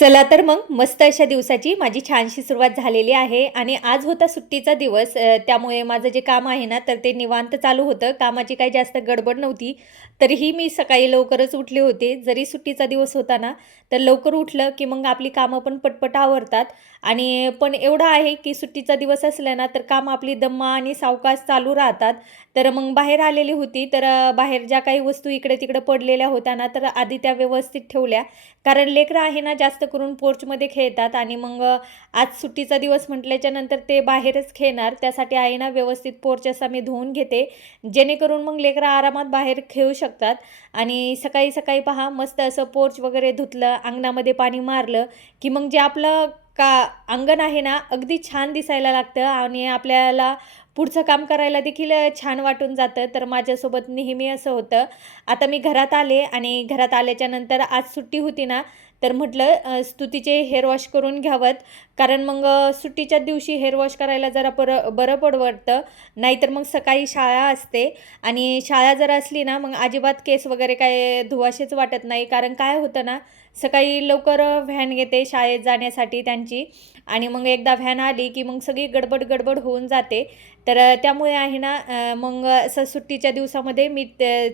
चला तर मग मस्त अशा दिवसाची माझी छानशी सुरुवात झालेली आहे आणि आज होता सुट्टीचा दिवस. त्यामुळे माझं जे काम आहे ना तर ते निवांत चालू होतं. कामाची काही जास्त गडबड नव्हती. तरीही मी सकाळी लवकरच उठले होते. जरी सुट्टीचा दिवस होता ना तर लवकर उठलं की मग आपली कामं पण पटपट आवरतात. आणि पण एवढं आहे की सुट्टीचा दिवस असला ना तर काम आपली दम्मा आणि सावकाश चालू राहतात. तर मग बाहेर आलेली होती तर बाहेर ज्या काही वस्तू इकडे तिकडे पडलेल्या होत्या ना तर आधी त्या व्यवस्थित ठेवल्या. कारण लेकरं आहे ना जास्त करून पोर्चमध्ये खेळतात आणि मग आज सुट्टीचा दिवस म्हटल्याच्या नंतर ते बाहेरच खेळणार. त्यासाठी आहे ना व्यवस्थित पोर्च असा मी धुवून घेते, जेणेकरून मग लेकरं आरामात बाहेर खेळू शकतात. आणि सकाळी सकाळी पहा मस्त असं पोर्च वगैरे धुतलं, अंगणामध्ये पाणी मारलं की मग जे आपलं का अंगण आहे ना अगदी छान दिसायला लागतं आणि आपल्याला पुढचं काम करायला देखील छान वाटून जातं. तर माझ्यासोबत नेहमी असं होतं. आता मी घरात आले आणि घरात आल्याच्या नंतर आज सुट्टी होती ना तर म्हटलं स्तुतीचे हेअर वॉश करून घ्यावं. कारण मग सुट्टीच्या दिवशी हेअर वॉश करायला जरा बरं पडतं. नाहीतर मग सकाळी शाळा असते आणि शाळा जर असली ना मग अजिबात केस वगैरे काय धुवाशेच वाटत नाही. कारण काय होतं ना सकाळी लवकर व्हॅन येते शाळेत जाण्यासाठी त्यांची आणि मग एकदा व्हॅन आली की मग सगळी गडबड गडबड होऊन जाते. तर त्यामुळे आहे ना मग असं सुट्टीच्या दिवसामध्ये मी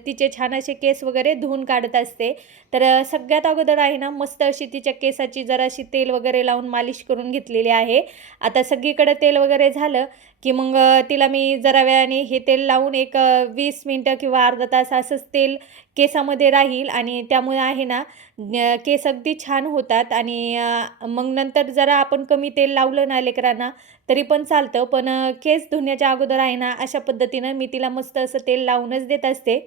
तिचे छान असे केस वगैरे धुवून काढत असते. तर सगळ्यात अगोदर आहे ना मस्त अशी तिच्या केसाची जराशी तेल वगैरे लावून मालिश करून घेतलेली आहे. आता सगळीकडे तेल वगैरे झालं की मग तिला मी जरा वेळाने हे तेल लावून एक 20 मिनटं किंवा अर्धा तास असंच तेल केसामध्ये राहील आणि त्यामुळे आहे ना केस अगदी छान होतात. आणि मग नंतर जरा आपण कमी तेल लावलं ना लेकरांना तरी पण चालतं. पण केस धुण्याच्या अगोदर आहे ना अशा पद्धतीनं मी तिला मस्त असं तेल लावूनच देत असते.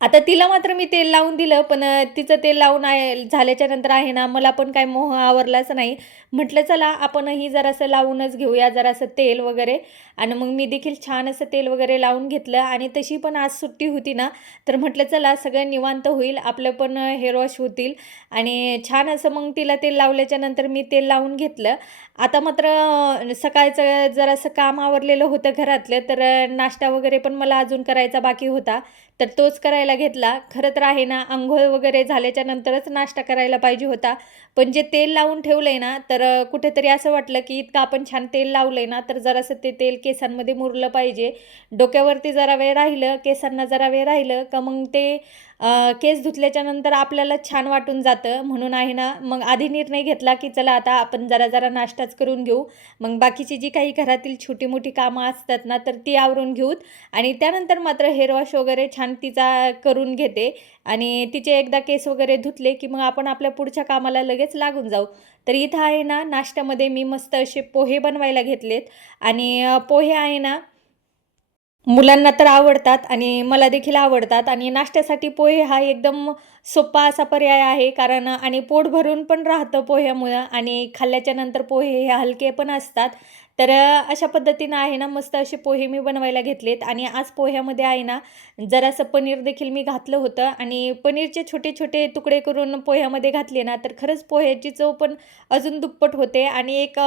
आता तिला मात्र मी तेल लावून दिलं, पण तिचं तेल लावून झाल्याच्या नंतर आहे ना, मला पण काय मोह आवरलाच नाही. म्हटलं चला आपणही जरासं लावूनच घेऊया जरासं तेल वगैरे. आणि मग मी देखील छान असं तेल वगैरे लावून घेतलं आणि तशी पण आज सुट्टी होती ना, तर म्हटलं चला सगळं निवांत होईल, आपलं पण हेअर वॉश होतील. आणि छान असं मग तिला तेल लावल्याच्या नंतर मी तेल लावून घेतलं. आता मात्र सकाळचं जरासं काम आवरलेलं होतं घरातलं, तर नाश्ता वगैरे पण मला अजून करायचा बाकी होता. तर तोच करायला घेतला. खरं तर आहे ना, अंघोळ वगैरे झाल्याच्या नंतरच नाश्ता करायला पाहिजे होता. पण जे तेल लावून ठेवलंय ना, तर कुठेतरी असं वाटलं, की इतकं आपण छान तेल लावलंय ना, तर जरासं ते तेल केसांमध्ये मुरलं पाहिजे. डोक्यावरती जरा वेळ राहिलं, केसांना जरा वेळ राहिलं का मग ते केस धुतल्याच्या नंतर आपल्याला छान वाटून जातं. म्हणून आहे ना, मग आधी निर्णय घेतला, की चला आता आपण जरा नाश्ताच करून घेऊ. मग बाकीची जी काही घरातील छोटी-मोठी कामं असतात ना, तर ती आवरून घेऊत आणि त्यानंतर मात्र हेअर वॉश वगैरे छान तिचा करून घेते. आणि तिचे एकदा केस वगैरे धुतले, की मग आपण आपल्या पुढच्या कामाला लगेच लागून जाऊ. तर इथं आहे ना, नाश्त्यामध्ये मी मस्त असे पोहे बनवायला घेतलेत. आणि पोहे आहे ना मुलांना तर आवडतात आणि मला देखील आवडतात. आणि नाश्त्यासाठी पोहे हा एकदम सोपा असा पर्याय आहे. कारण आणि पोट भरून पण राहतं पोह्यामुळं आणि खाल्ल्याच्या नंतर पोहे हे हलके पण असतात. तर अशा पद्धतीनं आहे ना मस्त असे पोहे मी बनवायला घेतलेत. आणि आज पोह्यामध्ये आहे ना जरासं पनीर देखील मी घातलं होतं आणि पनीरचे छोटे छोटे तुकडे करून पोह्यामध्ये घातले ना तर खरंच पोह्याची चव पण अजून दुप्पट होते. आणि एक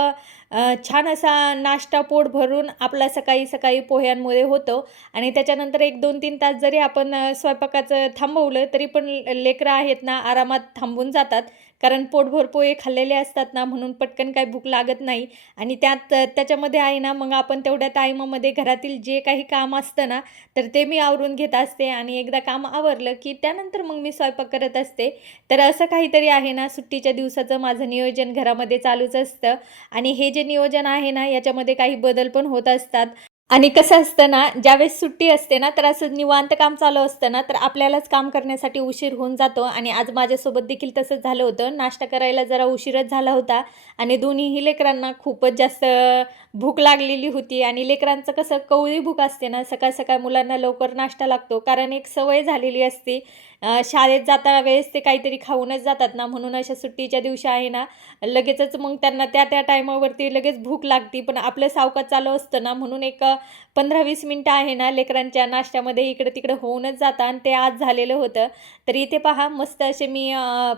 छान असा नाश्ता पोट भरून आपला सकाळी सकाळी पोह्यांमुळे होतो. आणि त्याच्यानंतर एक 2-3 तास जरी आपण स्वयंपाकाचं थांबवलं तरी पण लेकरं आहेत ना आरामात थांबून जातात. कारण पोटभर पोहे खाल्लेले असतात ना म्हणून पटकन काही भूक लागत नाही. आणि त्याच्यामध्ये आहे ना मग आपण तेवढ्या टाईमामध्ये घरातील जे काही काम असतं ना तर ते मी आवरून घेत असते. आणि एकदा काम आवरलं की त्यानंतर मग मी स्वयंपाक करत असते. तर असं काहीतरी आहे ना सुट्टीच्या दिवसाचं माझं नियोजन घरामध्ये चालूच असतं. आणि हे जे नियोजन आहे ना याच्यामध्ये काही बदल पण होत असतात. आणि कसं असतं ना, ज्यावेळेस सुट्टी असते ना, तर असं निवांत काम चालू असतं ना, तर आपल्यालाच काम करण्यासाठी उशीर होऊन जातो. आणि आज माझ्यासोबत देखील तसंच झालं होतं. नाश्ता करायला जरा उशीरच झाला होता आणि दोन्हीही लेकरांना खूपच जास्त भूक लागलेली होती. आणि लेकरांचं कसं कवळी भूक असते ना, सकाळ-सकाळ मुलांना लवकर नाश्ता लागतो. कारण एक सवय झालेली असते. शाळेत जाताना वेळेस ते काहीतरी खाऊनच जातात ना, म्हणून अशा सुट्टीच्या दिवशी आहे ना, लगेचच मग त्यांना त्या-त्या टायमावरती लगेच भूक लागते. पण आपलं सावकाश चालू असतं ना, म्हणून एक 15-20 मिनटं आहे ना लेकरांच्या नाश्त्यामध्ये इकडं-तिकडं होऊनच जातं आणि ते आज झालेलं होतं. तर इथे पहा मस्त असे मी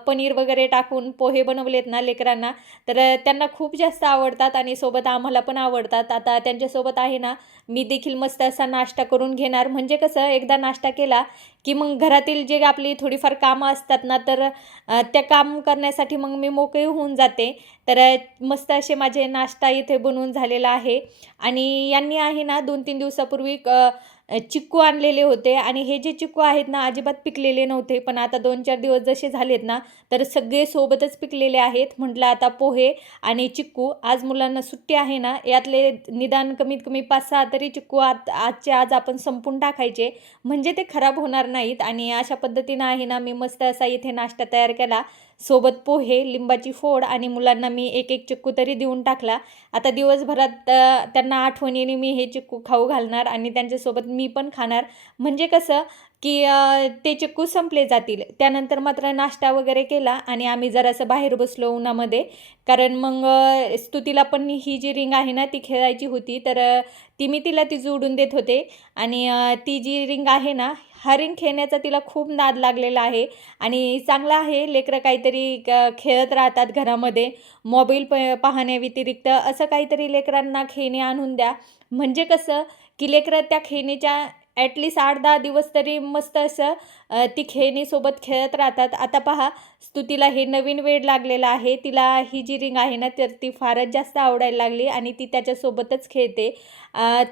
पनीर वगैरे टाकून पोहे बनवलेत ना लेकरांना, तर त्यांना खूप जास्त आवडतात आणि सोबत आम्हाला पण आवडतात. आता त्यांच्यासोबत आहे ना मी देखील मस्त असा नाश्ता करून घेणार. म्हणजे कसं एकदा नाश्ता केला, की मग घरातील जे आपली थोडीफार कामं असतात ना, तर त्या काम करण्यासाठी मग मी मोकळी होऊन जाते. तर मस्त असे माझे नाश्ता इथे बनवून झालेला आहे आणि यांनी आहे ना 2-3 दिवसापूर्वी चिक्कू आणलेले होते आणि हे जे चिक्कू आहेत ना अजिबात पिकलेले नव्हते. पण आता 2-4 दिवस जसे झालेत ना, तर सगळे सोबतच पिकलेले आहेत. म्हटलं आता पोहे आणि चिक्कू आज मुलांना सुट्टी आहे ना, यातले निदान कमीत कमी 5-6 तरी चिक्कू आजच्या आज आपण संपवून टाकायचे. म्हणजे ते खराब होणार नाहीत आणि अशा पद्धतीनं आहे ना, मी मस्त असा इथे नाश्ता तयार केला. सोबत पोहे, लिंबाची फोड आणि मुलांना मी एक चिक्कू तरी देऊन टाकला. आता दिवसभरात त्यांना आठवणीने मी हे चिक्कू खाऊ घालणार आणि त्यांच्यासोबत मी पण खाणार. म्हणजे कसं, की ते चिक्कू संपले जातील. त्यानंतर मात्र नाश्ता वगैरे केला आणि आम्ही जरासं बाहेर बसलो उन्हामध्ये. कारण मग स्तुतीला पण ही जी रिंग आहे ना, ती खेळायची होती. तर ती जोडून देत होते आणि ती जी रिंग आहे ना, हा रिंग खेळण्याचा तिला खूप नाद लागलेला आहे आणि चांगलं आहे लेकरं काहीतरी खेळत राहतात घरामध्ये. मोबाईल पाहण्याव्यतिरिक्त असं काहीतरी लेकरांना खेळणी आणून द्या. म्हणजे कसं, की लेकरं त्या खेळणीच्या ॲटलीस्ट 8-10 दिवस तरी मस्त असं ती खेळणीसोबत खेळत राहतात. आता पहा स्तुतीला हे नवीन वेड लागलेलं आहे. तिला ही जी रिंग आहे ना, तर ती फारच जास्त आवडायला लागली आणि ती त्याच्यासोबतच खेळते.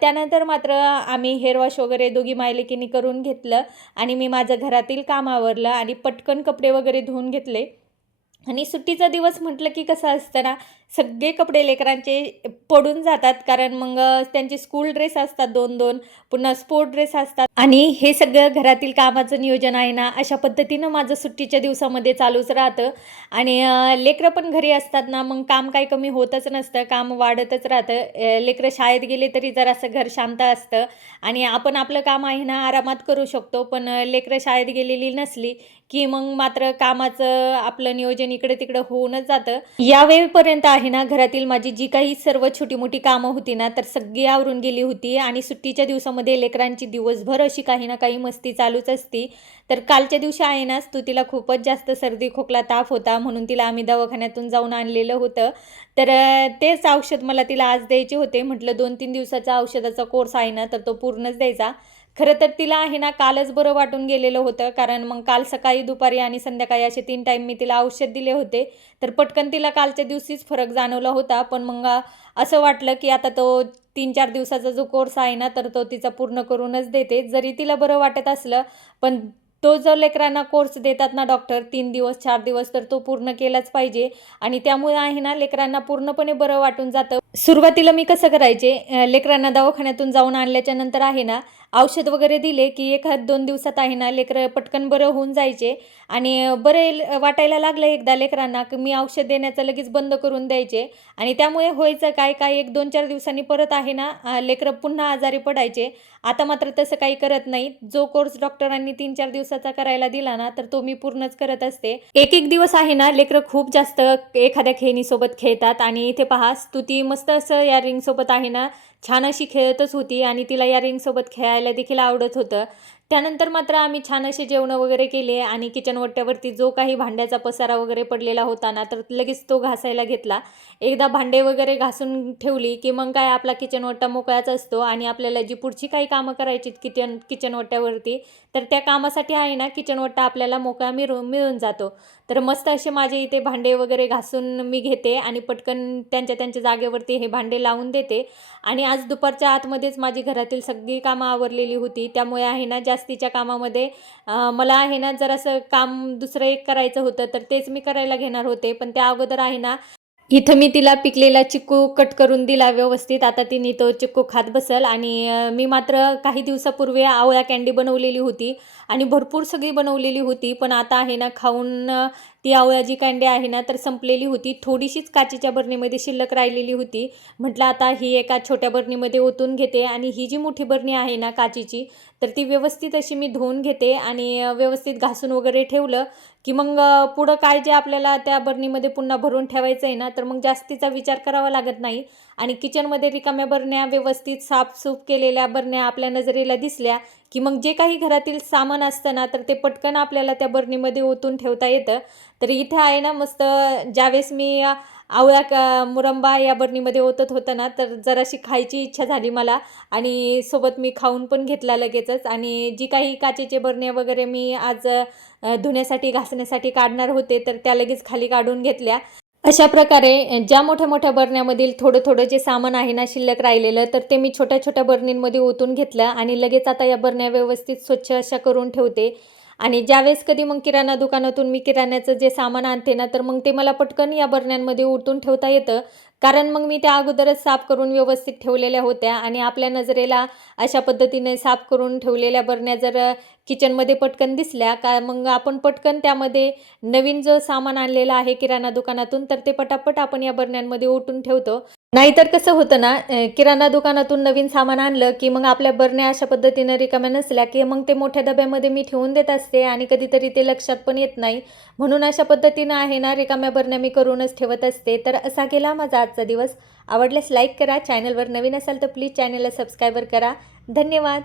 त्यानंतर मात्र आम्ही हेअर वॉश वगैरे दोघी मायलेकींनी करून घेतलं आणि मी माझं घरातील काम आवरलं आणि पटकन कपडे वगैरे धुवून घेतले. आणि सुट्टीचा दिवस म्हटलं की कसं असतं ना, सगळे कपडे लेकरांचे पडून जातात. कारण मग त्यांचे स्कूल ड्रेस असतात 2-2, पुन्हा स्पोर्ट ड्रेस असतात आणि हे सगळं घरातील कामाचं नियोजन आहे ना, अशा पद्धतीनं माझं सुट्टीच्या दिवसामध्ये चालूच राहतं. आणि लेकरं पण घरी असतात ना, मग काम काही कमी होतच नसतं, काम वाढतच राहतं. लेकरं शाळेत गेले तरी जरासं घर शांत असतं आणि आपण आपलं काम आहे ना आरामात करू शकतो. पण लेकरं शाळेत गेलेली नसली की मग मात्र कामाचं आपलं नियोजन इकडे-तिकडं होऊनच जातं. या वेळेपर्यंत आहे ना, घरातील माझी जी काही सर्व छोटी-मोठी कामं होती ना, तर सगळी आवरून गेली होती आणि सुट्टीच्या दिवसामध्ये लेकरांची दिवसभर अशी काही ना काही मस्ती चालूच असती. तर कालच्या दिवशी आहे ना, स्तुतीला खूपच जास्त सर्दी, खोकला, ताप होता म्हणून तिला आम्ही दवाखान्यातून जाऊन आणलेलं होतं. तर तेच औषध मला तिला आज द्यायचे होते. म्हटलं 2-3 दिवसाचा औषधाचा कोर्स आहे ना, तर तो पूर्णच द्यायचा. खरं तर तिला आहे ना कालच बरं वाटून गेलेलं होतं. कारण मग काल सकाळी, दुपारी आणि संध्याकाळी असे 3 टाईम मी तिला औषध दिले होते. तर पटकन तिला कालच्या दिवशीच फरक जाणवला होता. पण मग असं वाटलं की आता तो 3-4 दिवसाचा जो कोर्स आहे ना, तर तो तिचा पूर्ण करूनच देते. जरी तिला बरं वाटत असलं, पण तो जो लेकरांना कोर्स देतात ना डॉक्टर 3 दिवस, 4 दिवस, तर तो पूर्ण केलाच पाहिजे आणि त्यामुळे आहे ना लेकरांना पूर्णपणे बरं वाटून जातं. सुरुवातीला मी कसं करायचे, लेकरांना दवाखान्यातून जाऊन आणल्याच्या नंतर आहे ना, औषध वगैरे दिले की 1-2 दिवसात आहे ना लेकरं पटकन बरं होऊन जायचे आणि बरं वाटायला लागलं एकदा लेकरांना की मी औषध देण्याचं लगेच बंद करून द्यायचे आणि त्यामुळे व्हायचं काय काय 1-2-4 दिवसांनी परत आहे ना लेकरं पुन्हा आजारी पडायचे. आता मात्र तसं काही करत नाही. जो कोर्स डॉक्टरांनी 3-4 दिवसाचा करायला दिला ना, तर तो मी पूर्णच करत असते. एक-एक दिवस आहे ना, लेकरं खूप जास्त एखाद्या खेळणीसोबत खेळतात आणि इथे पहा स्तुती मस्त असं या रिंगसोबत आहे ना, छान अशी खेळतच होती आणि तिला या रिंगसोबत खेळायला देखील आवडत होतं. त्यानंतर मात्र आम्ही छान असे जेवणं वगैरे केले आणि किचन ओट्यावरती जो काही भांड्याचा पसारा वगैरे पडलेला होता ना, तर लगेच तो घासायला घेतला. एकदा भांडे वगैरे घासून ठेवली, की मग काय आपला किचन ओटा मोकळाच असतो आणि आपल्याला जी पुढची काही कामं करायची किचन ओट्यावरती, तर त्या कामासाठी आहे ना किचन ओटा आपल्याला मोकळा मिळून जातो. तर मस्त असे माझे इथे भांडे वगैरे घासून मी घेते आणि पटकन त्यांच्या त्यांच्या जागेवरती हे भांडे लावून देते आणि आज दुपारच्या आतमध्येच माझी घरातील सगळी कामं आवरलेली होती. त्यामुळे आहे ना जास्तीच्या कामामध्ये मला आहे ना जरासं काम दुसरं एक करायचं होतं, तर तेच मी करायला घेणार होते. पण त्या अगोदर आहे ना इथं मी तिला पिकलेला चिक्कू कट करून दिला व्यवस्थित. आता तिने तो चिक्कू खात बसेल आणि मी मात्र काही दिवसापूर्वी आवळा कँडी बनवलेली होती आणि भरपूर सगळी बनवलेली होती. पण आता आहे ना खाऊन ती आवळ्याची कांडी आहे ना तर संपलेली होती. थोडीशीच काचेच्या बरणीमध्ये शिल्लक राहिलेली होती. म्हटलं आता ही एका छोट्या बरणीमध्ये ओतून घेते आणि ही जी मोठी बरणी आहे ना काचेची, तर ती व्यवस्थित अशी मी धुवून घेते आणि व्यवस्थित घासून वगैरे ठेवलं की मग पुढं काय जे आपल्याला त्या बरणीमध्ये पुन्हा भरून ठेवायचं आहे ना, तर मग जास्तीचा विचार करावा लागत नाही. आणि किचनमध्ये रिकाम्या बरण्या व्यवस्थित साफसूफ केलेल्या बरण्या आपल्या नजरेला दिसल्या की मग जे काही घरातील सामान असतं ना, तर ते पटकन आपल्याला त्या बरणीमध्ये ओतून ठेवता येतं. तर इथे आहे ना मस्त ज्यावेळेस मी आवळा मुरंबा या बरणीमध्ये ओतत होतं ना, तर जराशी खायची इच्छा झाली मला आणि सोबत मी खाऊन पण घेतला लगेचच. आणि जी काही काचेचे बरणे वगैरे मी आज धुण्यासाठी घासण्यासाठी काढणार होते, तर त्या लगेच खाली काढून घेतल्या. अशा प्रकारे ज्या मोठ्या-मोठ्या बरण्यामधील थोडं-थोडं जे सामान आहे ना शिल्लक राहिलेलं, तर ते मी छोट्या-छोट्या बरणींमध्ये ओतून घेतलं आणि लगेच आता या बरण्या व्यवस्थित स्वच्छ अशा करून ठेवते. आणि ज्यावेळेस कधी मग किराणा दुकानातून मी किराण्याचं जे सामान आणते ना, तर मग ते मला पटकन या बरण्यांमध्ये ओतून ठेवता येतं. कारण मग मी त्या अगोदरच साफ करून व्यवस्थित ठेवलेल्या होत्या आणि आपल्या नजरेला अशा पद्धतीने साफ करून ठेवलेल्या बरण्या जर किचनमध्ये पटकन दिसल्या का मग आपण पटकन त्यामध्ये नवीन जो सामान आणलेलं आहे किराणा दुकानातून, तर ते पटापट आपण या बरण्यांमध्ये ओतून ठेवतो. नाहीतर कसं होतं ना, किराणा दुकानातून नवीन सामान आणलं की मग आपल्या बरण्या अशा पद्धतीनं रिकाम्या नसल्या की मग ते मोठ्या डब्यामध्ये मी ठेवून देत असते आणि कधीतरी ते लक्षात पण येत नाही. म्हणून अशा पद्धतीनं आहे ना रिकाम्या बरण्या मी करूनच ठेवत असते. तर असा गेला माझा आजचा दिवस. आवडल्यास लाईक करा. चॅनलवर नवीन असाल तर प्लीज चॅनलला सबस्क्राईबर करा. धन्यवाद.